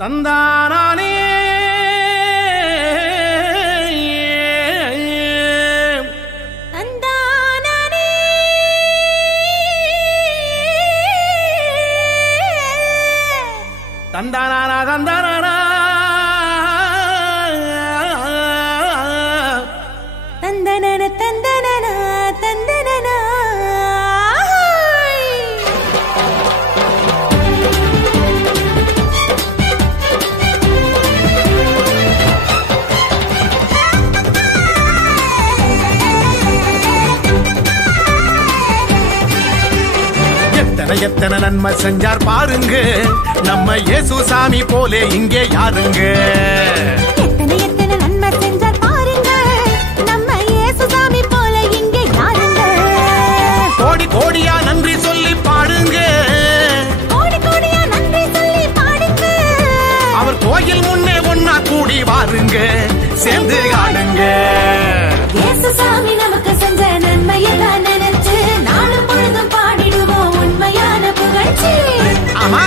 தந்தானே தந்தானா தந்தானா தந்தனன தந்தனன தந்தனன எத்தனை நன்மை செஞ்சார் பாருங்க நம்ம இயேசு சாமி போலே இங்கே யாருங்க. எத்தனை நன்மை செஞ்சார் பாருங்க நம்ம இயேசு சாமி போலே இங்கே யாருங்க. கோடி கோடியா நன்றி சொல்லி பாடுங்க, கோடி கோடியா நன்றி சொல்லி பாடுங்க. அவர் கோயில் முன்னே ஒன்னா கூடி வாருங்க, சேர்ந்து ஆடுங்க. இயேசு சாமி நமக்கு செஞ்ச நன்மையெல்லாம் நினைச்சு நாளும் பொழுதும் பாடிடுவோம் உண்மையான புகழ்ச்சி. ஆமா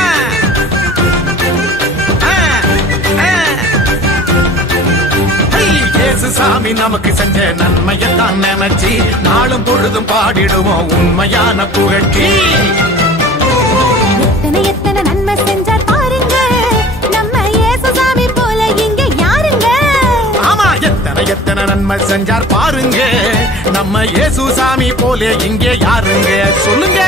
இயேசு சாமி நமக்கு செஞ்ச நன்மையத்தான் நினைச்சு நாளும் பொழுதும் பாடிடுவோம் உண்மையான புகழ்ச்சி. எத்தனை நன்மை செஞ்சார் பாருங்க நம்ம இயேசு சாமி போல இங்கே யாருங்க. ஆமா எத்தனை நன்மை செஞ்சார் பாருங்க நம்ம இயேசு சாமி போலே இங்கே யாருங்க. சொல்லுங்க.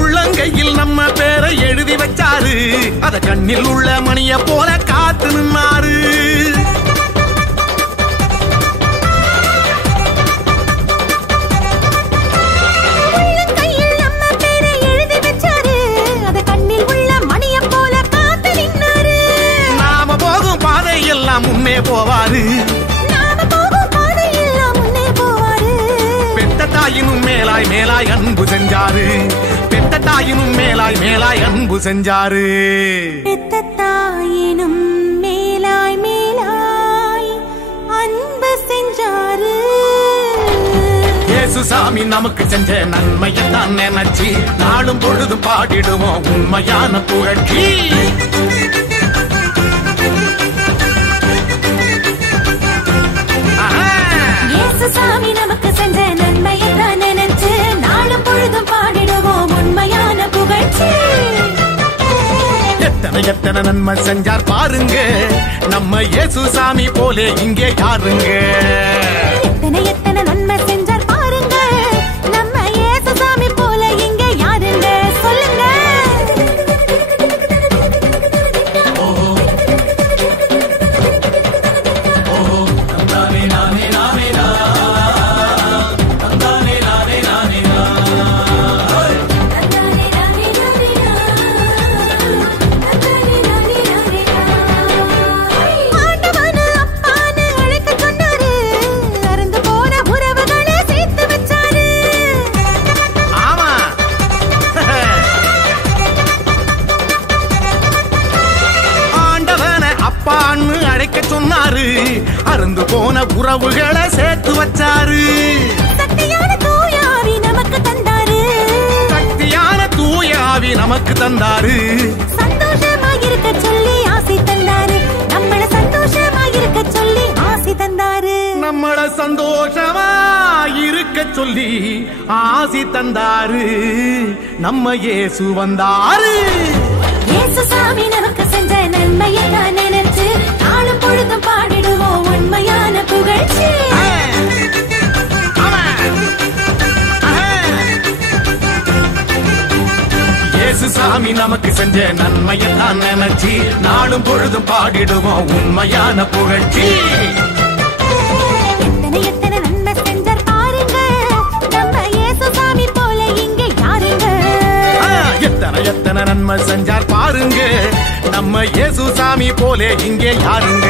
உள்ளங்கையில் நம்ம பேரை எழுதி வச்சாரு, அத கண்ணில் உள்ள மணிய போல காத்து நின்னாரு. முன்னே போவாரு, பெத்த தாயினும் மேலாய் மேலாய் அன்பு செஞ்சாரு, பெத்த தாயினும் மேலாய் மேலாய் அன்பு செஞ்சாரு, பெத்த தாயினும் மேலாய் மேலாய் அன்பு செஞ்சாரு. இயேசு சாமி நமக்கு செஞ்ச நன்மையத்தான் நினைச்சு நாளும் பொழுதும் பாடிடுவோம் உண்மையான புகழ்ச்சி. சாமி நமக்கு செஞ்ச நன்மையெல்லாம் நினைச்சு நாளும் பொழுதும் பாடிடுவோம் உண்மையான புகழ்ச்சி. எத்தனை நன்மை செஞ்சார் பாருங்க நம்ம இயேசு சாமி போலே இங்கே யாருங்க. எத்தனை நன்மை செஞ்சார் பாருங்க நம்ம இயேசு சாமி போல இங்கே யாருங்க. சொல்லுங்க. சொன்னாரு, அருந்து போன உறவுகளை சேர்த்து வச்சாரு. சக்தியான தூயாவி நமக்கு தந்தாரு, சக்தியான தூயாவி நமக்கு தந்தாரு. சந்தோஷமாயிருக்க சொல்லி ஆசை தந்தாரு, நம்மள சந்தோஷமாயிருக்க சொல்லி ஆசை தந்தாரு. நம்மள சந்தோஷமா இருக்க சொல்லி ஆசி தந்தாரு. நம்ம இயேசு வந்தாரு. இயேசு சாமி நமக்கு செஞ்ச நன்மையெல்லாம் நினைச்சு நாளும் பொழுதும் பாடிடுவோம் உண்மையான புகழ்ச்சி. இயேசு சாமி நமக்கு செஞ்ச நன்மையெல்லாம் நினைச்சு நாளும் பொழுதும் பாடிடுவோம் உண்மையான புகழ்ச்சி. எத்தனை நன்மை செஞ்சார் பாருங்க நம்ம இயேசு சாமி போல இங்கே யாருங்க. எத்தனை நன்மை செஞ்சார் பாருங்க நம்ம இயேசு சாமி போலே இங்கே யாருங்க.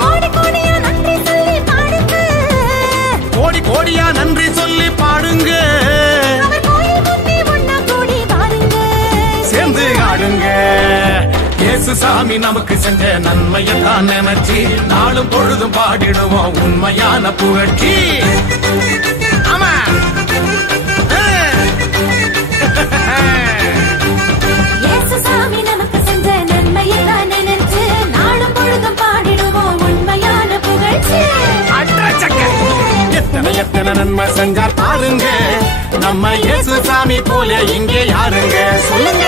கோடி கோடியா நன்றி சொல்லி பாடுங்க, கோடி கோடியா நன்றி சொல்லி பாடுங்க. சேர்ந்து ஆடுங்க. இயேசு சாமி நமக்கு செஞ்ச நன்மையத்தான் நினைச்சு நாளும் பொழுதும் பாடிடுவோம் உண்மையான புகழ்ச்சி. ஆமா இயேசு சாமி நமக்கு செஞ்ச நன்மையத்தான் நினைச்சு நாளும் பொழுதும் பாடிடுவோம் உண்மையான புகழ்ச்சி. எத்தனை எத்தனை நன்மை செஞ்சார் பாருங்க, நம்ம இயேசு சாமி போல இங்கே யாருங்க சொல்லுங்க.